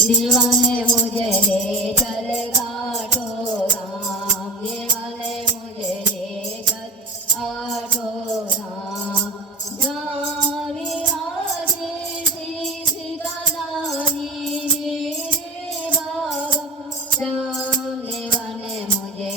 दीवाने मुझे ले चल घाटो राम, दीवाने मुझे ले चल घाटो राम। जहाँ विराजे सीता रानी मेरे बाबा श्याम, दीवाने मुझे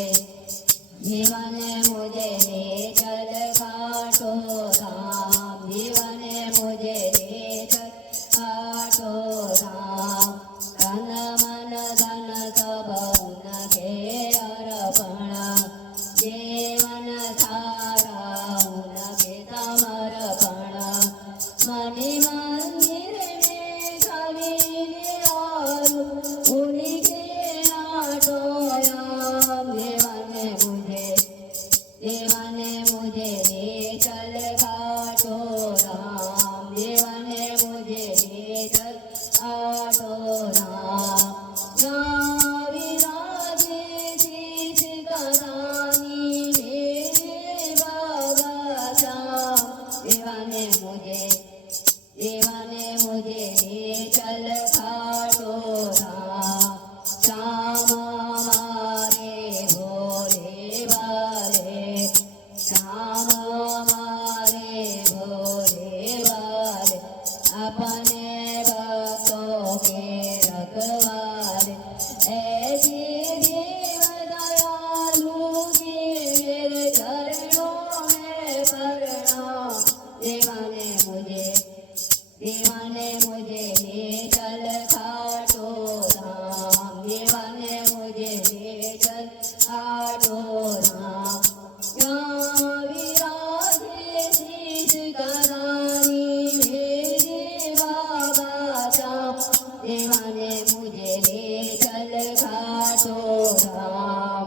ले चल घाटो राम, दीवाने मुझे ले चल घाटो राम। तन मन धन सब उनके अर्पण, जीवन सारा उनके समर्पण। मणि मंदिर में छवि निहारू उनके नाटो राम, दीवाने मुझे ले चल घाटो राम, दीवाने मुझे ले चल घाटो राम। जहाँ विराजे सीता रानी मेरे बाबा श्याम, दीवाने मुझे ले चल घाटो राम। श्याम हमारे भोले वाले, श्याम हमारे भोले वाले, अपने भक्तों के रखवाले। ऐसे देव दयालु की मेरे चरणों में प्रणाम। दीवाने मुझे ले चल घाटो राम, दीवाने मुझे ले चल घाटो राम। यहाँ विराजे सीता रानी मेरे बाबा श्याम, दीवाने मुझे ले चल घाटो राम।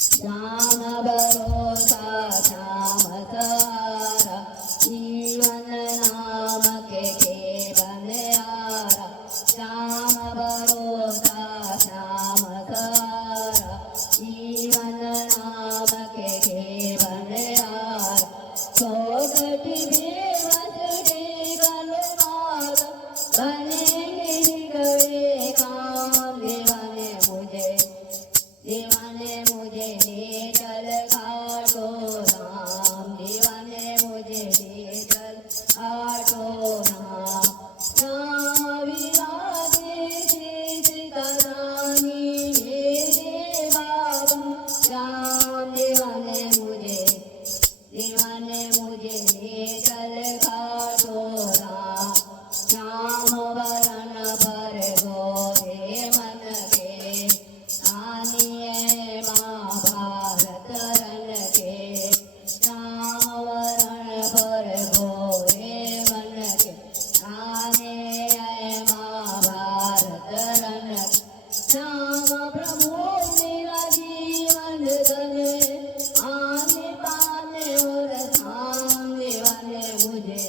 श्याम भरोसा श्याम सहारा, जीवन नाम के बनयारा। श्याम भरोसा श्याम सहारा, जीवन नाम के बनयारा। चौखट बेबस टेकल माता, बनेंगे बिगड़े काम। दीवाने मुझे ले चल घाटो राम, दीवाने मुझे ले चल घाटो राम। जहाँ विराजे सीता रानी मेरे बाबा श्याम, दीवाने मुझे ले चल घाटो राम। श्याम वरण पर गोरे मन के, आनिए महाभारत रन के। श्याम वरण पर गोरे मन के, आने महाभारत रन के। श्याम प्रभु मेरा जीवन धन, आने पाने और धाम। दीवाने मुझे